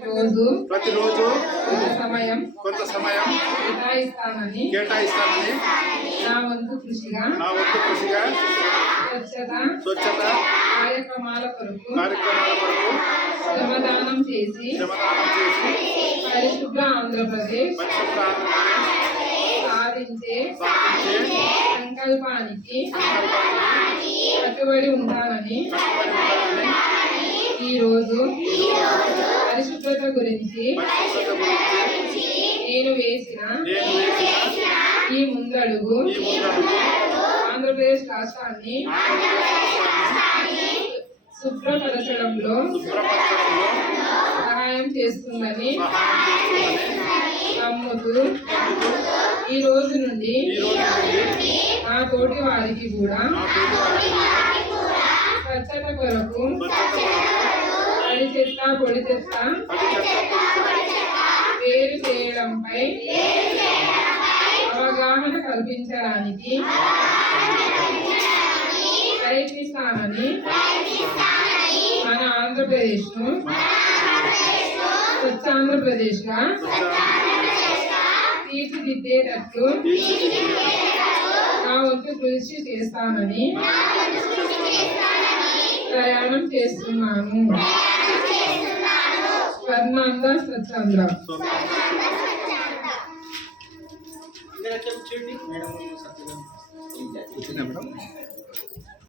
ప్రతిరోజు కొంత సమయం కేటాయిస్తానని నా వంతు కృషిగా స్వచ్ఛత కార్యక్రమాల కొరకు శ్రమదానం చేసి పరిశుభ్ర ఆంధ్రప్రదేశ్ సాధించే సంకల్పానికి కట్టుబడి ఉంటానని ఈరోజు పరిశుభ్రత గురించి నేను వేసిన ఈ ముందడుగు ఆంధ్రప్రదేశ్ రాష్ట్రాన్ని శుభ్రపరచడంలో సహాయం చేస్తుందని నమ్ముతూ ఈ రోజు నుండి నా తోటి వారికి కూడా స్వచ్ఛత కొరకు తడి చెత్త పొడి చెత్త వేరు చేయడంపై అవగాహన కల్పించడానికి ప్రయత్నిస్తానని మన ఆంధ్రప్రదేశ్ ను స్వచ్ఛ ఆంధ్రప్రదేశ్ గా తీర్చిదిద్దేటట్లు నా వంతు కృషి చేస్తానని ప్రయాణం చేస్తున్నాను. స్వర్ణాంధ్ర స్వచ్ఛాంధ్ర. మేడం